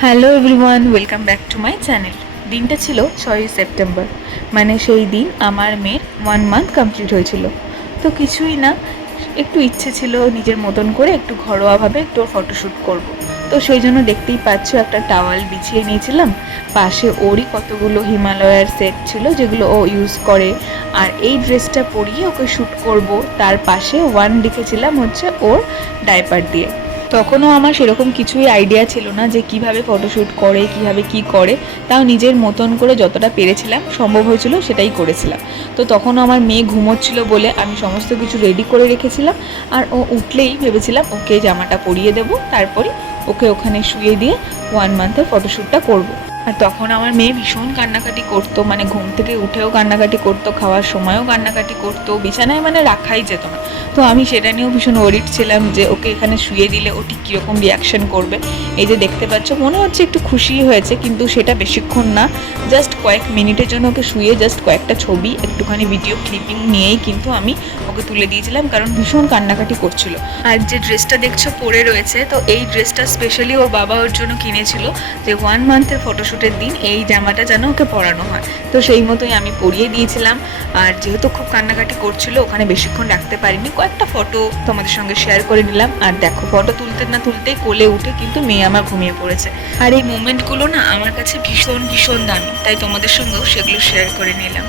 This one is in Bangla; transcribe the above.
Hello everyone, welcome back to my channel. দিনটা ছিল 6ই সেপ্টেম্বর, মানে সেই দিন আমার মেয়ের 1 মান্থ কমপ্লিট হয়েছিল। তো কিছুই না, একটু ইচ্ছে ছিল নিজের মতন করে একটু ঘরোয়াভাবে একটু ফটোশ্যুট করব। তো সেই জন্য দেখতেই পাচ্ছ একটা টাওয়াল বিছিয়ে নিয়েছিলাম, পাশে ওরই কতগুলো হিমালয়ার সেট ছিল যেগুলো ও ইউজ করে, আর এই ড্রেসটা পরিয়ে ওকে শ্যুট করব। তার পাশে ওয়ান লিখেছিলাম হচ্ছে ওর ডাইপার দিয়ে। তখনও আমার সেরকম কিছুই আইডিয়া ছিল না যে কিভাবে ফটোশ্যুট করে, কিভাবে কি করে। তাও নিজের মতন করে যতটা পেরেছিলাম, সম্ভব হয়েছিল সেটাই করেছিলাম। তো তখনও আমার মেয়ে ঘুমোচ্ছিল বলে আমি সমস্ত কিছু রেডি করে রেখেছিলাম। আর ও উঠলেই ভেবেছিলাম ওকে জামাটা পরিয়ে দেবো, তারপরে ওকে ওখানে শুয়ে দিয়ে 1 মান্থের ফটোশ্যুটটা করবো। আর তখন আমার মেয়ে ভীষণ কান্নাকাটি করতো, মানে ঘুম থেকে উঠেও কান্নাকাটি করতো, খাওয়ার সময়ও কান্নাকাটি করতো, বিছানায় মানে রাখাই যেত না। তো আমি সেটা নিয়েও ভীষণ ওরিড ছিলাম যে ওকে এখানে শুয়ে দিলে ও ঠিক কীরকম রিয়াকশন করবে। এই যে দেখতে পাচ্ছ, মনে হচ্ছে একটু খুশি হয়েছে, কিন্তু সেটা বেশিক্ষণ না, জাস্ট কয়েক মিনিটের জন্য ওকে শুয়ে জাস্ট কয়েকটা ছবি, একটুখানি ভিডিও ক্লিপিং নিয়েই কিন্তু আমি ওকে তুলে দিয়েছিলাম, কারণ ভীষণ কান্নাকাটি করছিল। আর যে ড্রেসটা দেখছো পরে রয়েছে, তো এই ড্রেসটা স্পেশালি ওর বাবা ওর জন্য কিনেছিল, যে 1 মান্থের ফটোশ্যুটের দিন এই জামাটা যেন ওকে পরানো হয়। তো সেই মতোই আমি পরিয়ে দিয়েছিলাম। আর যেহেতু খুব কান্নাকাটি করছিল, ওখানে বেশিক্ষণ রাখতে পারিনি, কয়েকটা ফটো তোমাদের সঙ্গে শেয়ার করে নিলাম। আর দেখো, ফটো তুলতে না তুলতেই কোলে উঠে কিন্তু মেয়ে আমার ঘুমিয়ে পড়েছে। আর এই মোমেন্টগুলো না আমার কাছে ভীষণ ভীষণ দামি, তাই তোমাদের সঙ্গেও সেগুলো শেয়ার করে নিলাম।